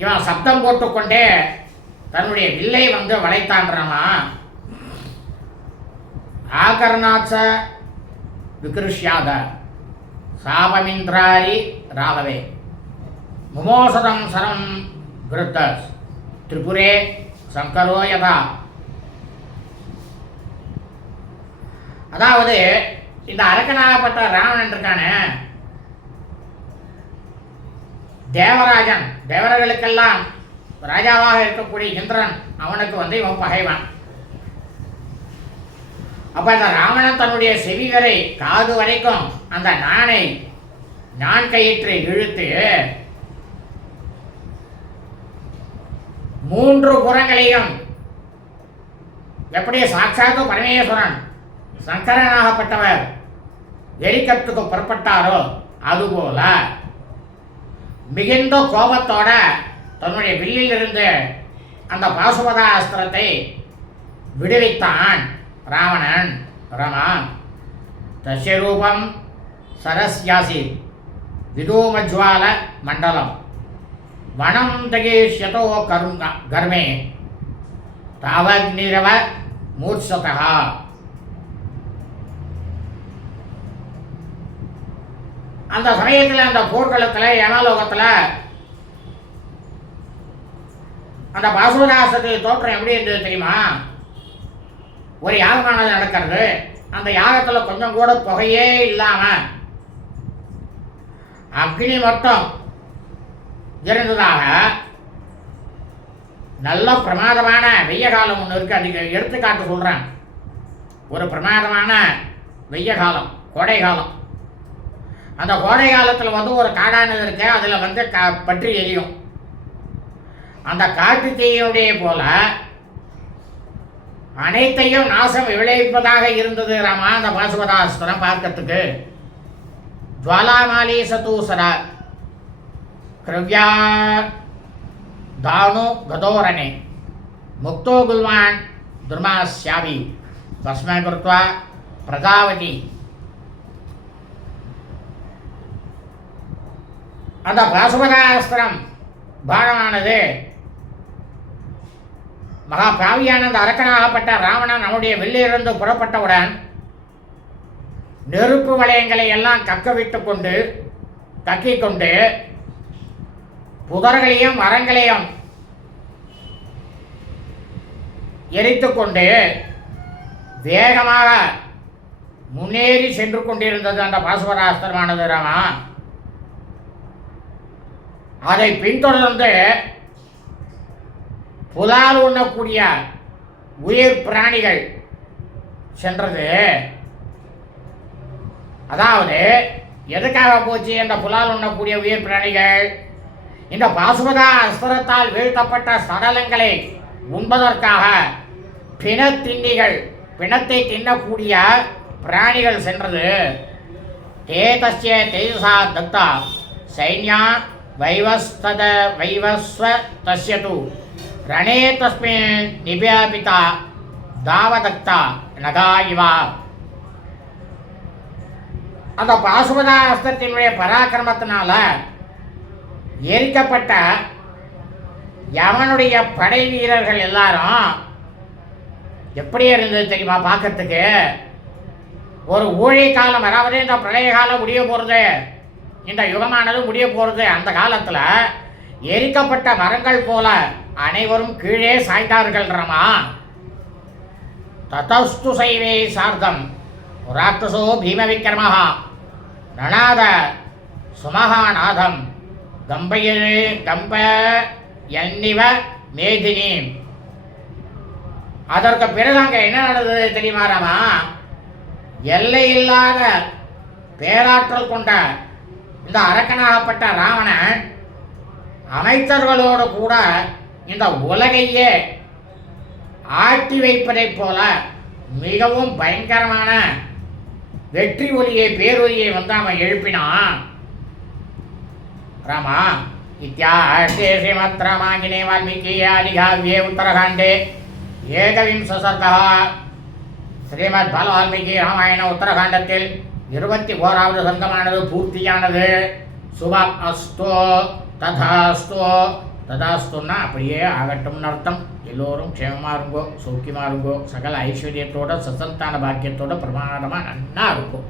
இவன் சப்தம் போட்டுக்கொண்டே தன்னுடைய வில்லை வளைத்தான்றமா. ஆகர்ணாச்ச விகிருஷ்யாத சாபமிந்திராரி ராகவே முமோசதம் சரம் கிருத்தஸ் திரிபுரே சங்கரோ யதா. அதாவது இந்த அரக்கனாகப்பட்ட ராவணன் இருக்கானே, தேவராஜன், தேவர்களுக்கெல்லாம் ராஜாவாக இருக்கக்கூடிய இந்திரன், அவனுக்கு இவன் பகைவான். அப்ப அந்த ராவணன் தன்னுடைய செவிகளை காது வரைக்கும் அந்த ஞான் கயிற்றை இழுத்து 3 புறங்களையும் எப்படி சாட்சாத்து பரமேஸ்வரன் சங்கரனாகப்பட்டவர் எரிக்கத்துக்கு புறப்பட்டாரோ அதுபோல மிகுந்த கோபத்தோட தன்னுடைய வில்லில் இருந்து அந்த பாசுபதாஸ்திரத்தை விடுவித்தான் ராவணன். ரமா தஸ்ய ரூபம் சரஸ்யாசி விதூமஜ்வால மண்டலம் வனம் தகேஷ்யதோ கர்மே தாவக்னிரவ மூர்ச்சதா. அந்த சமயத்தில் அந்த போர்க்களத்தில் யமலோகத்தில் அந்த பாசுவதாசத்துக்கு தோற்றம் எப்படி இருந்தது தெரியுமா? ஒரு யாகமானது நடக்கிறது. அந்த யாகத்தில் கொஞ்சம் கூட புகையே இல்லாமல் அக்னி மட்டும் இருந்ததாக நல்ல பிரமாதமான வெய்ய காலம் ஒன்று இருக்குது. அதுக்கு எடுத்துக்காட்டு சொல்கிறேன். ஒரு பிரமாதமான வெய்ய காலம், கோடை காலம். அந்த கோடை காலத்தில் வந்து ஒரு காடானது இருக்கு. அதில் வந்து பற்றி எரியும். அந்த காட்டு தீயுடைய போல அனைத்தையும் நாசம் விளைவிப்பதாக இருந்தது ராமா அந்த பாசுபதாஸ்திரம் பார்க்கறதுக்கு. ஜுவாலாமாலி சதூசர கிரவ்யா தானு கதோரணே முக்தோ குல்வான் துர்மாஸ்யாவி பஸ்ம கிருத்வா பிரஜாவதி. அந்த பாசுபதாஸ்திரம் பானமானது மகா பாவியான அந்த அரக்கனாகப்பட்ட ராவணன் நம்முடைய வெளியிலிருந்து புறப்பட்டவுடன் நெருப்பு வளையங்களை எல்லாம் கக்கிக் கொண்டு புதர்களையும் மரங்களையும் எரித்து கொண்டு வேகமாக முன்னேறி சென்று கொண்டிருந்தது அந்த பாசுபதாஸ்திரமானது ராமா. அதை பின்தொடர்ந்து புலால் உண்ணக்கூடிய உயிர் பிராணிகள் சென்றது. அதாவது எதுக்காக போச்சு அந்த புலால் உண்ணக்கூடிய உயிர் பிராணிகள்? இந்த பாசுபதா அஸ்திரத்தால் வீழ்த்தப்பட்ட சடலங்களை உண்பதற்காக பிணத்திண்டிகள், பிணத்தை தின்னக்கூடிய பிராணிகள் சென்றது. தேதஸ்ய தேஜசா தத்தா சைன்யா வைவஸ்வ தஸ்யது ரணே தஸ்மின் நிவ்யாபிதா தாவதக்தா நகா இவா. அந்த பாசுபதா அஸ்திரத்தினுடைய பராக்கிரமத்தினால எரிக்கப்பட்ட யமனுடைய படை வீரர்கள் எல்லாரும் எப்படி இருந்தது தெரியுமா பார்க்கறதுக்கு? ஒரு ஊழி காலம், அதாவது இந்த பிரளய காலம் முடிய போகிறது, இந்த யுகமானது முடிய போகிறது. அந்த காலத்தில் எரிக்கப்பட்ட மரங்கள் போல அனைவரும் கீழே சாய்ந்தார்கள் ரமா. ததஸ்து சைவே சார்த்தம் ராட்சசோ பீம விக்ரமஹா நநாத சுமஹாநாதம் கம்ப எண்ணிவ மேதினி. அதற்கு பிறகு அங்கே என்ன நடந்தது தெரியுமா ராமா? எல்லையில்லாத பேராற்றல் கொண்ட இந்த அரக்கனாகப்பட்ட ராவணன் அமைச்சர்களோடு கூட இந்த உலகையே ஆட்டி வைப்பதைப் போல மிகவும் பயங்கரமான வெற்றி ஒலியை, பேரொலியை வந்து அவன் எழுப்பினான் ராமா. இத்தியாஸ்தே ஸ்ரீமத் ராமாயணே வால்மீகி ஆதிகாவ்யே உத்தரகாண்டே ஏகவிம்ச சர்கா. ஸ்ரீமத் வால்மீகி ராமாயண உத்தரகாண்டத்தில் 21வது சர்க்கமானது பூர்த்தியானது. சுபம் அஸ்தோ ததாஸ்தோ. ததாஸ்துன்னா அப்படியே ஆகட்டும்னு அர்த்தம். எல்லோரும் க்ஷேமமாக இருங்கோ, சௌக்கியமாக இருங்கோ, சகல ஐஸ்வர்யத்தோட சசந்தான பாக்கியத்தோட பிரமாதமாக நன்னா இருக்கும்.